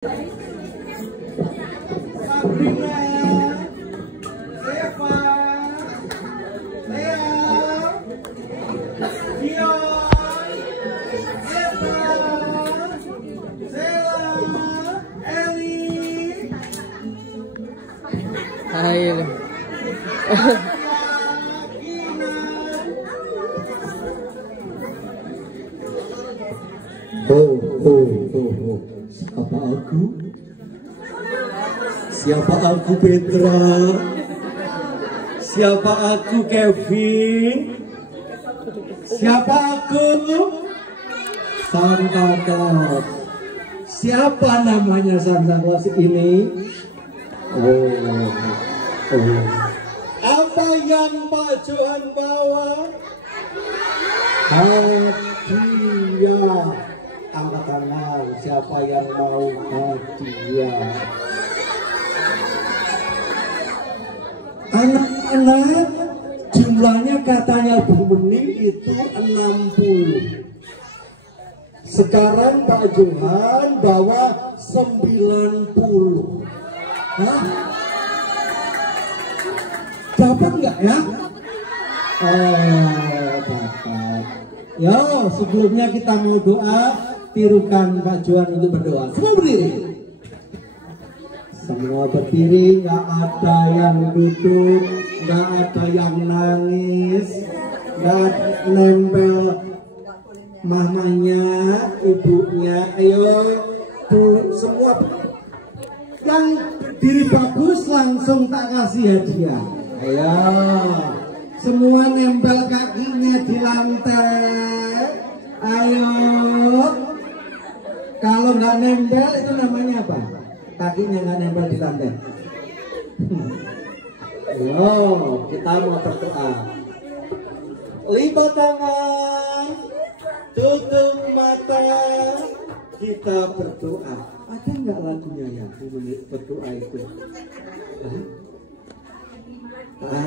Sabrina, Eva, Lea, Dion, Eva, Zela, Eli, Hai. Siapa aku? Siapa aku Petra? Siapa aku Kevin? Siapa aku Santa Claus? Siapa namanya Santa Claus ini? Apa yang Pak Johan bawa? Hadiah. Angkat tangan, siapa yang mau hadiah? Anak-anak, jumlahnya katanya Bu Mening itu 60. Sekarang Pak Johan bawa 90. Hah? Dapat nggak ya? Dapat. Yo, sebelumnya kita mau doa. Tirukan Pak Johan untuk berdoa. Semua berdiri. Semua berdiri, nggak ada yang duduk, nggak ada yang nangis, nggak nempel mamanya, ibunya. Ayo, tuh semua yang berdiri bagus langsung tak kasih hadiah. Ayo, semua nempel kakinya di lantai. Ayo. Kalau nggak nempel itu namanya apa? Kakinya nggak nempel di lantai. Yo, kita mau berdoa. Lipat tangan, tutup mata, kita berdoa. Ada nggak lagunya ya? Berdoa itu?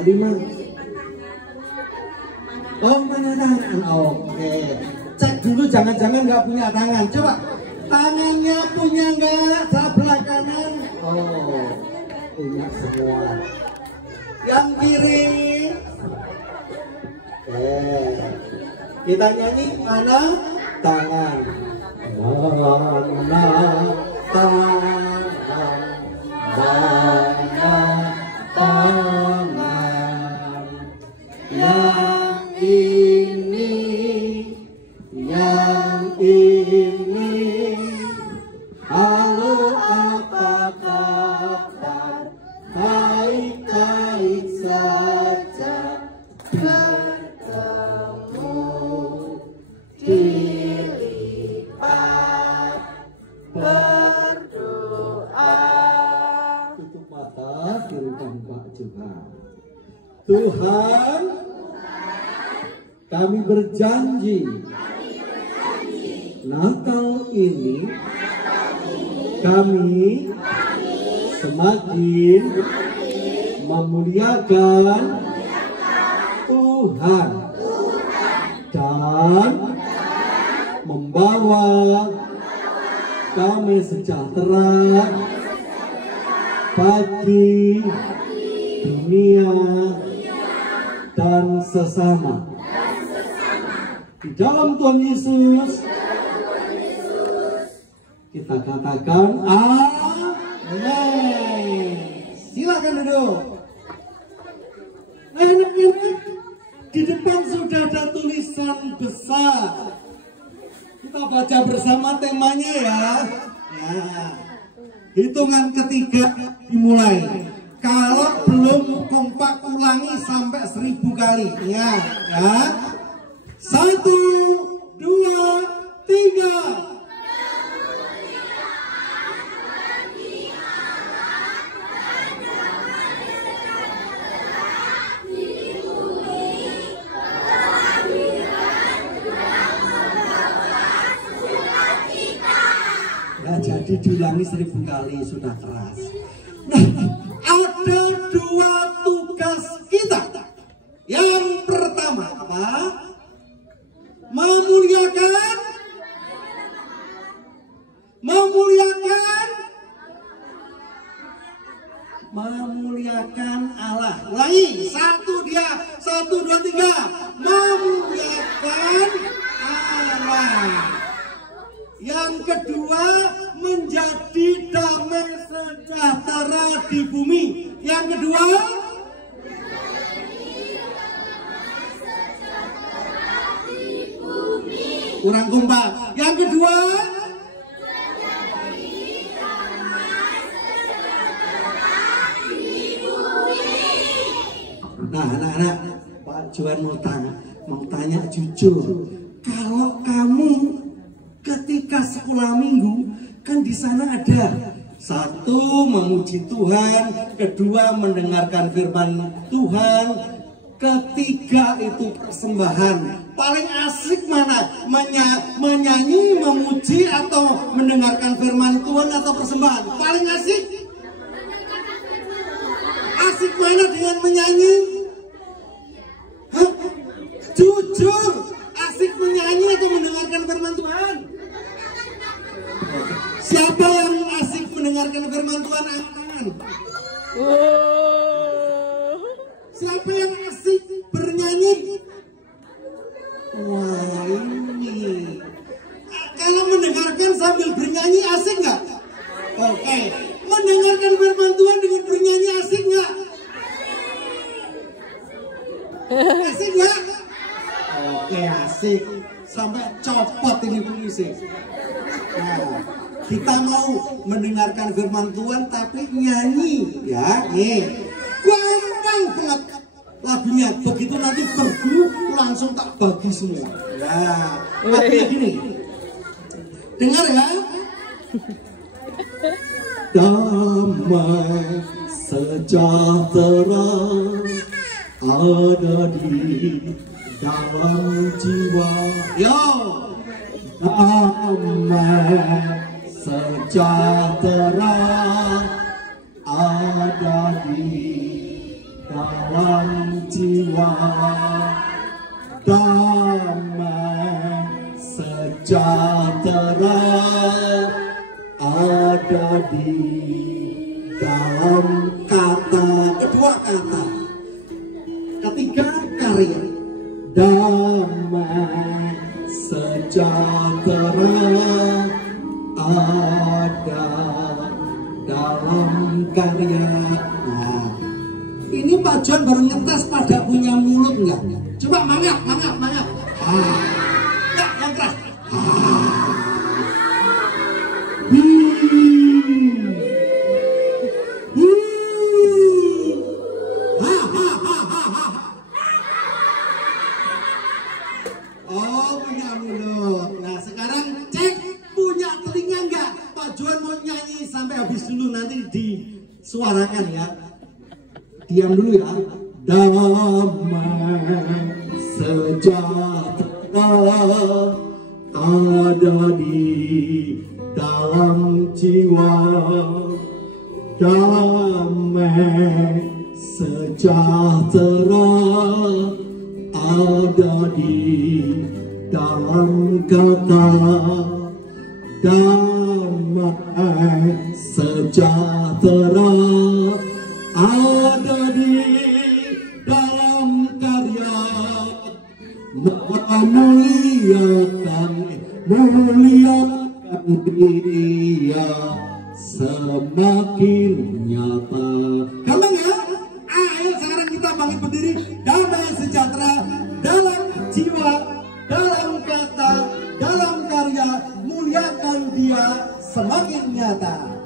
Lima. Oh, mana tangan? Oke. Cek dulu, jangan-jangan nggak punya tangan. Coba. Tangannya punya nggak sebelah kanan? Oh, punya semua. Yang kiri. Kita nyanyi mana tangan? Mana tangan? Mana tangan? Yang ini, yang ini. Halo, apa kabar? Baik-baik saja. Bertemu dilipat berdoa. Tutup mata, tirukan Pak Johan. Tuhan, kami berjanji Natal ini kami semakin memuliakan Tuhan dan membawa kami sejahtera bagi dunia dan sesama. Di dalam Tuhan Yesus kita katakan amin. Silakan duduk. Anak-anak, di depan sudah ada tulisan besar. Kita baca bersama temanya ya. Hitungan ketiga dimulai. Kalau belum kompak ulangi sampai 1000 kali. Ya. 1, 2, 3. Nah, jadi diulangi 1000 kali sudah keras. Nah, ada 2 tugas kita. Yang pertama apa? Memuliakan memuliakan Allah. Ulangi, satu dia, 1, 2, 3, memuliakan Allah. Yang kedua, menjadi damai sejahtera di bumi. Yang kedua, kurang kompak. Yang kedua, nah, Pak Johan mau tanya jujur. Kalau kamu ketika sekolah minggu, kan di sana ada 1, memuji Tuhan, 2, mendengarkan firman Tuhan, 3 itu persembahan. Paling asik mana? Menyanyi, memuji, atau mendengarkan firman Tuhan atau persembahan? Paling asik? Asik mana dengan menyanyi? Hah? Jujur, asik menyanyi atau mendengarkan firman Tuhan? Siapa yang asik mendengarkan firman Tuhan? Angkat tangan. Siapa yang asik bernyanyi? Wah, ini. Kalau mendengarkan sambil bernyanyi asik nggak? Oke. Mendengarkan firman Tuhan dengan bernyanyi asik nggak? Asik nggak? Oke, asik. Sampai copot ini puisi. Nah, kita mau mendengarkan firman Tuhan tapi nyanyi, ya. Gampang banget lagunya. Begitu nanti bergu langsung tak bagi semua. Ya, lagunya gini. Dengar ya. Damai sejahtera ada di dalam jiwa. Yo. Damai sejahtera ada di dalam jiwa. Damai sejahtera ada di dalam kata. Kedua kata. Ketiga karya. Damai sejahtera ada dalam karya. Nah, ini Pak John baru ngetes pada punya mulut nggak? Coba mangap. Enggak, yang keras. Oh, punya mulut. Nah, sekarang cek punya telinga nggak? Pak John mau nyanyi sampai habis dulu, nanti disuarakan ya. Diam dulu ya. Damai sejahtera ada di dalam jiwa. Damai sejahtera ada di dalam kata. Damai sejahtera ada di dalam karya. Memuliakan Dia semakin nyata. Gampang ya? Ayo sekarang kita bangkit berdiri. Damai sejahtera dalam jiwa, dalam kata, dalam karya. Muliakan Dia semakin nyata.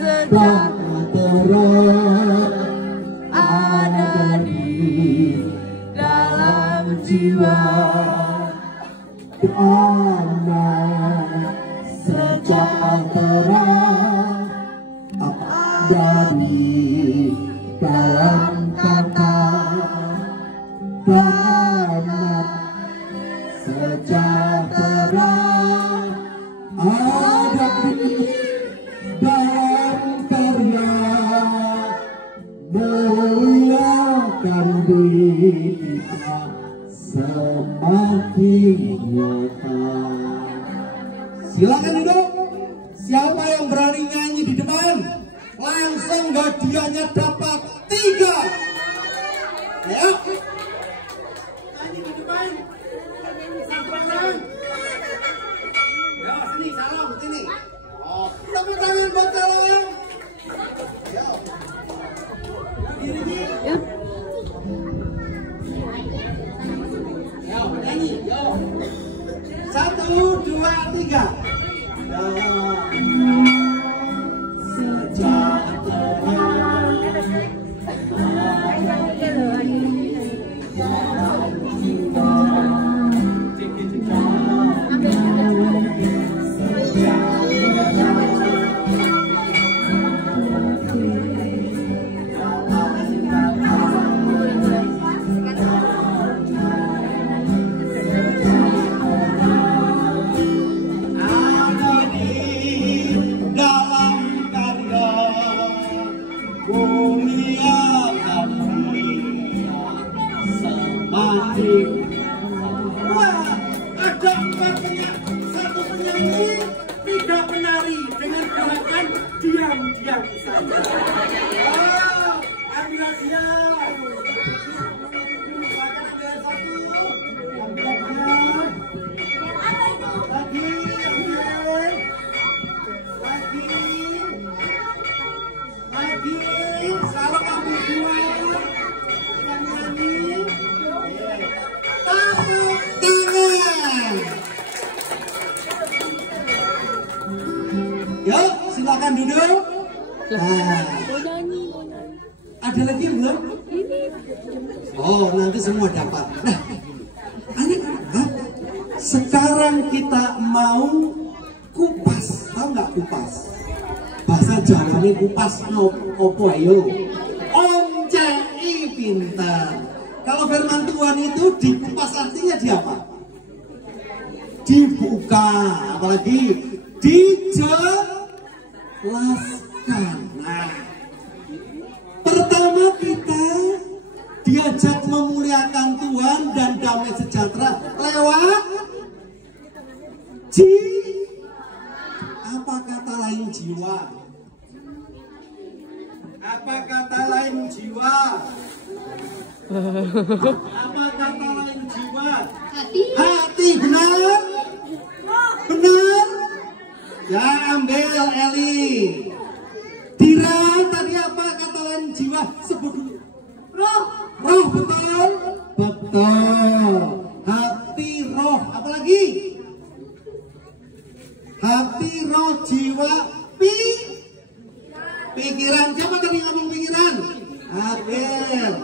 Sejahtera ada di dalam jiwa. Damai sejahtera ada di dalam kata. Damai sejahtera ada di dalam karya. Muliakan Dia semakin nyata. Silakan duduk. Siapa yang berani nyanyi di depan? Langsung hadiahnya dapat 3. Ya. Nyanyi di depan. Sampai. Ya, sini salam sini. Oh, tepuk tangan buat salam. Ya. Diri. Ya. Ya, nyanyi. Yo. 1, 2, 3. Wah, ada 1 penyanyi, 3 penari dengan gerakan diam-diam saja. Oh, ambil hadiah. Lagi, salam ambil 2. Yuk, silakan duduk. Nah, ada lagi belum? Oh, nanti semua dapat. Nah, sekarang kita mau kupas. Tahu nggak kupas? Bahasa Jawanya kupas opo ayo? Onceki pintar. Kalau firman Tuhan itu dikupas artinya di apa? Dibuka, apalagi dijelaskan. Nah, pertama kita diajak memuliakan Tuhan dan damai sejahtera lewat apa kata lain jiwa? Apa kata lain jiwa? Apa kata lain jiwa? Hati, benar? Benar? Ya, ambil Eli. Dira, tadi apa kata lain jiwa? Sebut dulu. Roh. Roh, betul? Betul. Hati, roh. Apa lagi? Hati, roh, jiwa, pikiran. Siapa tadi ngomong pikiran? Ambil.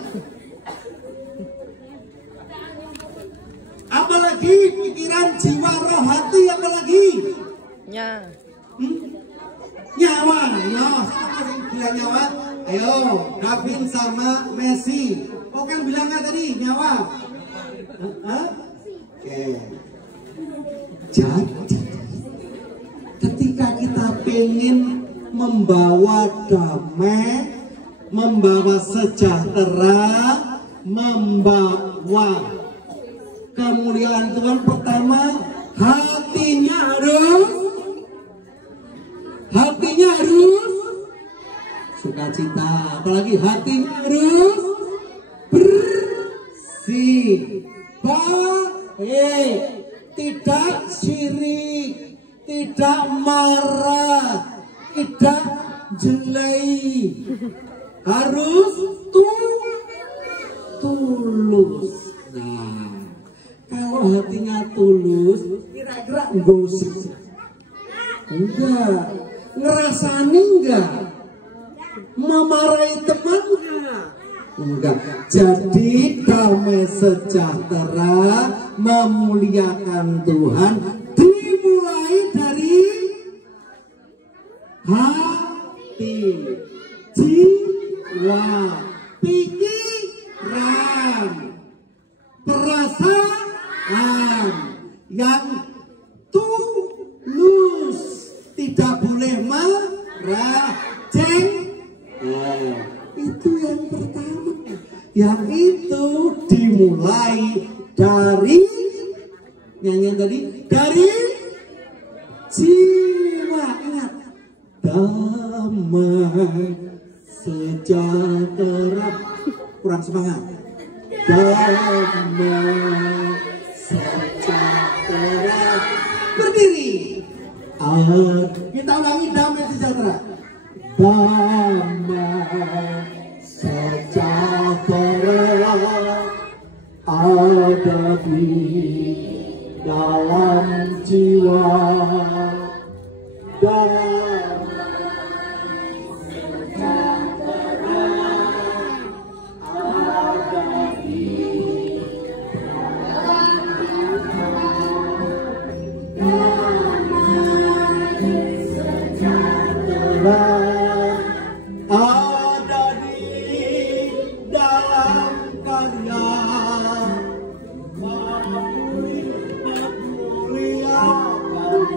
Apalagi pikiran, jiwa, roh, hati, apalagi? Nyawa. Ya, siapa yang bilang nyawa? Ayo, Gavin sama Messi. Oh kan bilangnya tadi nyawa. Oke. Jadi, ketika kita pengen membawa damai, membawa sejahtera, membawa kemuliaan Tuhan, pertama hatinya harus sukacita, apalagi hatinya harus bersih, baik, tidak syirik, tidak marah, tidak jelek, harus tulus. Nah, kalau hatinya tulus, kira-kira gosip enggak, ngerasani enggak, memarahi teman enggak. Jadi damai sejahtera, memuliakan Tuhan dimulai dari hati, jiwa, pikiran, perasaan yang tulus, tidak boleh marah, itu yang pertama. Yang itu dimulai dari nyanyian tadi, dari jiwa. Ingat, damai sejahtera. Kurang semangat. Damai sejahtera. Berdiri. Kita ulangi damai sejahtera. Damai sejahtera ada di dalam jiwa. Ada di dalam karya memuliakan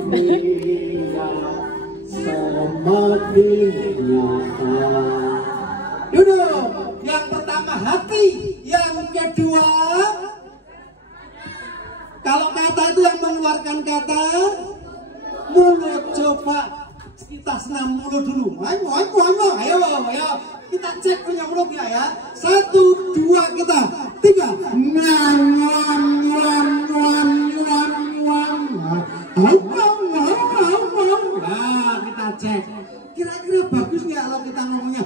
Dia semakin nyata. Duduk. Yang pertama hati, yang kedua kalau kata itu yang mengeluarkan kata mulut. Coba kita senam mulut dulu. Ayo, kita cek punya mulutnya ya. 1, 2, kita 3. Nah, kita cek. Kira-kira bagus nggak kalau kita ngomongnya?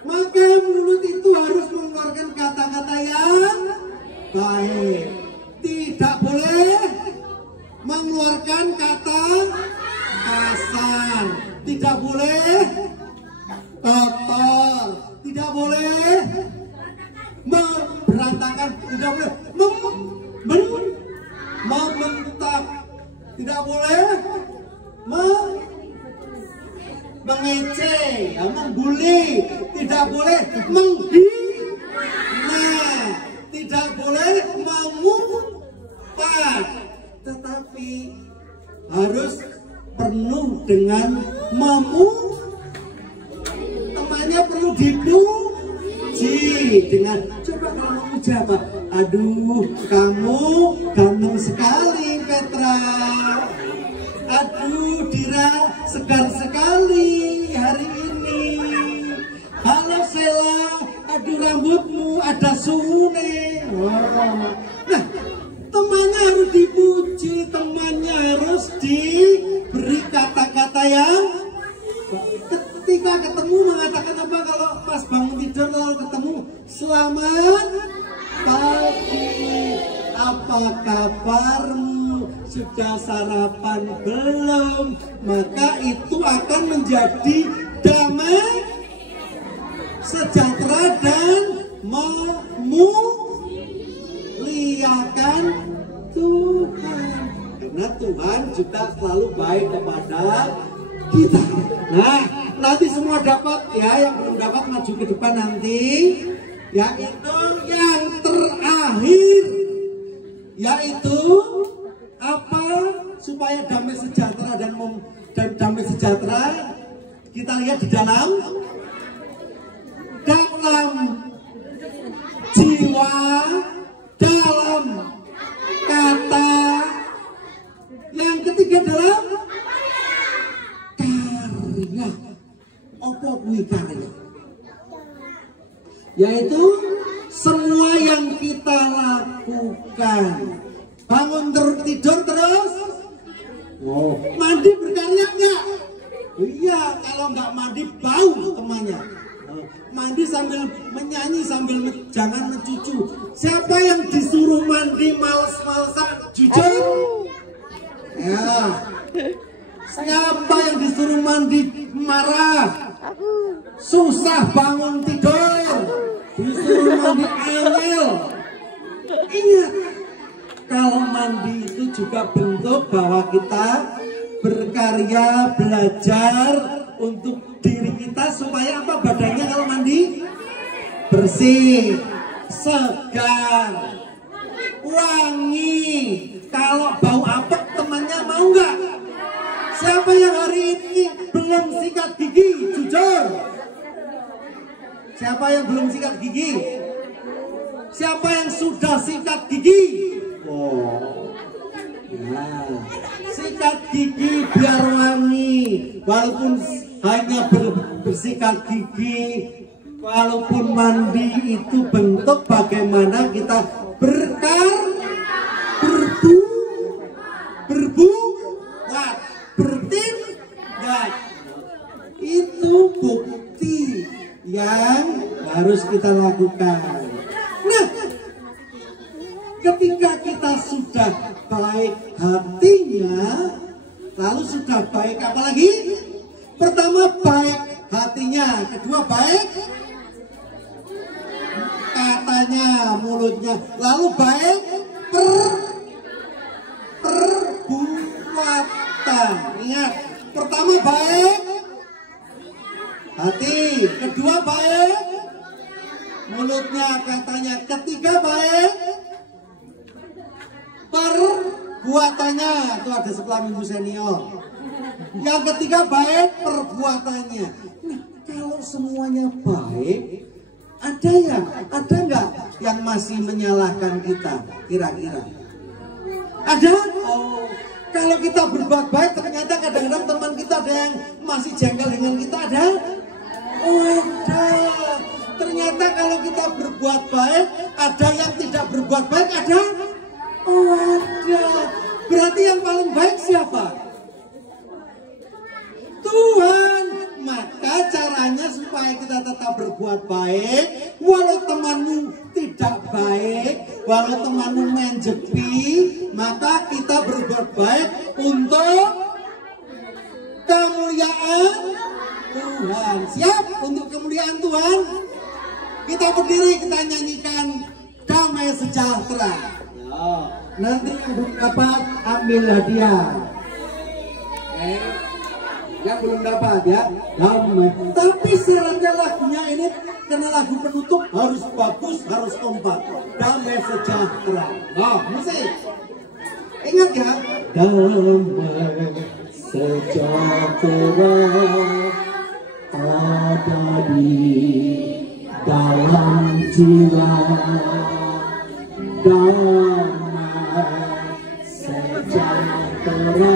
Maka mulut itu harus mengeluarkan kata-kata yang baik. Tidak boleh mengeluarkan kata kasar, tidak boleh kotor, tidak boleh berantakan, tidak boleh membentak, tidak boleh mengeceh, membuli, tidak boleh menghina, tidak boleh mengumpat, tetapi harus penuh dengan temannya perlu dipuji dengan coba kalau memuji apa? Aduh, kamu ganteng sekali Petra. Aduh, Dira segar sekali hari ini. Halo Sela, aduh rambutmu ada sune. Nah, temannya harus dipuji, temannya harus diberi kata-kata yang ketika ketemu mengatakan apa? Kalau pas bangun tidur lalu ketemu selamat pagi, apa kabarmu, sudah sarapan belum? Maka itu akan menjadi damai sejahtera dan memuliakan Tuhan, karena Tuhan juga selalu baik kepada kita. Nah, nanti semua dapat ya, yang belum dapat maju ke depan nanti. Yaitu yang terakhir, yaitu apa supaya damai sejahtera dan damai sejahtera kita lihat di dalam jiwa, dalam kata. Yang ketiga dalam karya. Apa kuwi karya? Yaitu semua yang kita lakukan. Bangun tidur terus mandi berkarya enggak? Iya, kalau enggak mandi bau temannya. Mandi sambil menyanyi, sambil jangan mencucu. Siapa yang disuruh mandi males-malesan? Jujur. Ya. Siapa yang disuruh mandi marah? Susah bangun tidur. Disuruh mandi angel. Ingat, kalau mandi itu juga bentuk bahwa kita berkarya, belajar untuk diri kita supaya apa? Badannya kalau mandi bersih, segar, wangi. Kalau bau apek temannya mau nggak? Siapa yang hari ini belum sikat gigi? Jujur. Siapa yang belum sikat gigi? Siapa yang sudah sikat gigi? Oh. Nah, sikat gigi biar wangi. Walaupun hanya bersikat gigi, walaupun mandi itu bentuk bagaimana kita berbuat, bertindak. Itu bukti yang harus kita lakukan. Nah, ketika kita sudah baik hatinya, lalu sudah baik apa lagi? Pertama baik hatinya, kedua baik katanya, mulutnya, lalu baik perbuatan. Ingat, pertama baik hati, kedua baik mulutnya, katanya, ketiga baik perbuatannya. Itu ada sekolah minggu senior. Yang ketiga baik perbuatannya. Nah, kalau semuanya baik, ada nggak yang masih menyalahkan kita kira-kira? Ada? Oh, kalau kita berbuat baik ternyata kadang-kadang teman kita ada yang masih jengkel dengan kita, ada? Oh, ada. Ternyata kalau kita berbuat baik, ada yang tidak berbuat baik, ada? Oh, ada. Berarti yang paling baik siapa? Tuhan. Maka caranya supaya kita tetap berbuat baik, walau temanmu tidak baik, walau temanmu main jepi, maka kita berbuat baik untuk kemuliaan Tuhan. Siap untuk kemuliaan Tuhan? Kita berdiri, kita nyanyikan Damai Sejahtera. Nanti yang dapat ambil hadiah. Yang belum dapat ya, damai. Tapi syaratnya lagunya ini karena lagu penutup harus bagus, harus kompak. Damai sejahtera. Nah, musik. Ingat ya, damai sejahtera ada di dalam jiwa. Damai sejahtera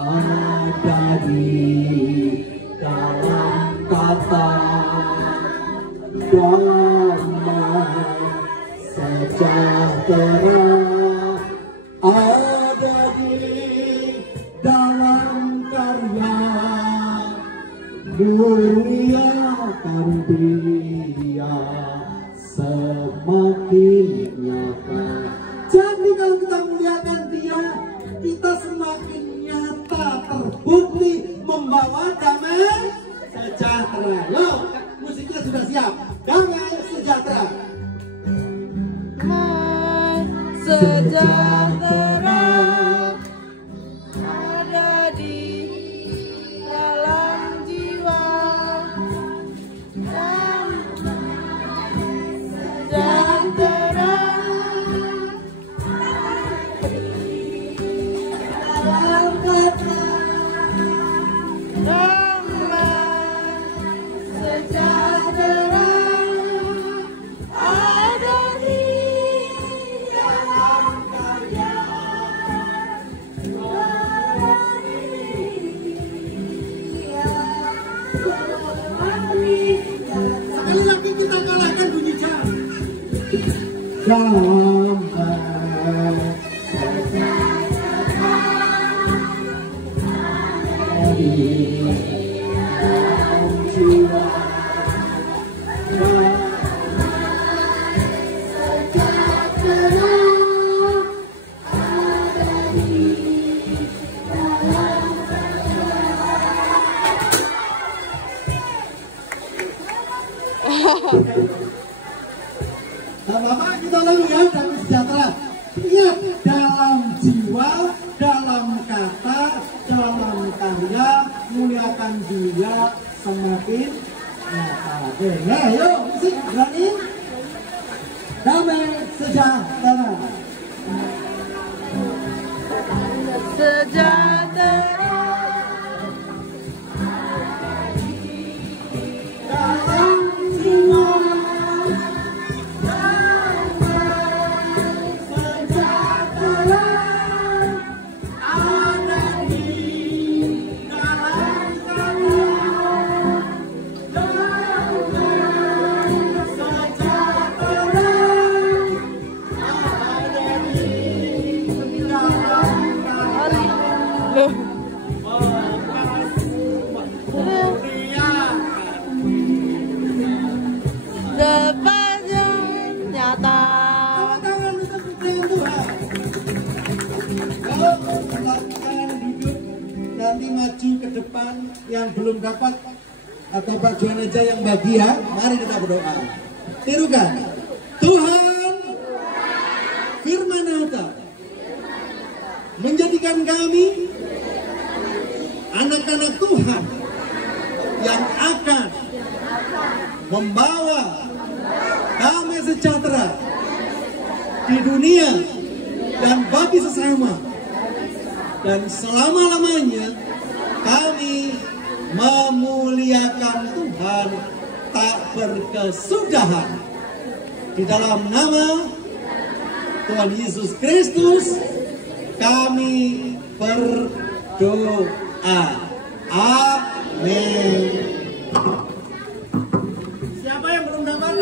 ada di dalam kata. Damai sejahtera ada di dalam karya, muliakan Dia semakin nyata. Jadi kalau kita muliakan Dia, kita semakin nyata, terbukti membawa damai sejahtera. Loh, musiknya sudah siap. Damai sejahtera. Sejahtera ada di dalam jiwa. Sejahtera dalam kata. Damai sejahtera ada di dalam karya. Sekali lagi kita kalahkan bunyi jam. Bapak kita ulang ya, damai sejahtera. Ingat, dalam jiwa, dalam kata, dalam karya, muliakan Dia semakin nyata. Oke, nah yuk musik berani. Damai sejahtera. Sejahtera Dalam jiwa, sejahtera nanti maju ke depan, yang belum dapat atau Pak Juan aja yang bahagia, mari kita berdoa. Tirukan. Tuhan, firman Anda menjadikan kami anak-anak Tuhan yang akan membawa damai sejahtera di dunia dan bagi sesama, dan selama-lamanya kami memuliakan Tuhan tak berkesudahan. Di dalam nama Tuhan Yesus Kristus kami berdoa. Amin. Siapa yang belum dapat?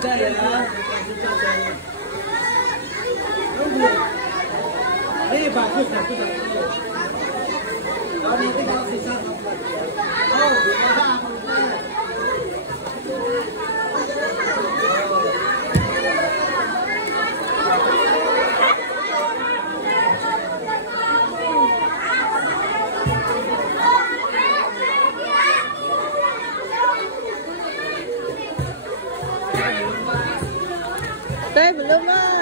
Sudah ya, ini bagus. Kalau nanti kalau sisa, Saya belum, Mas.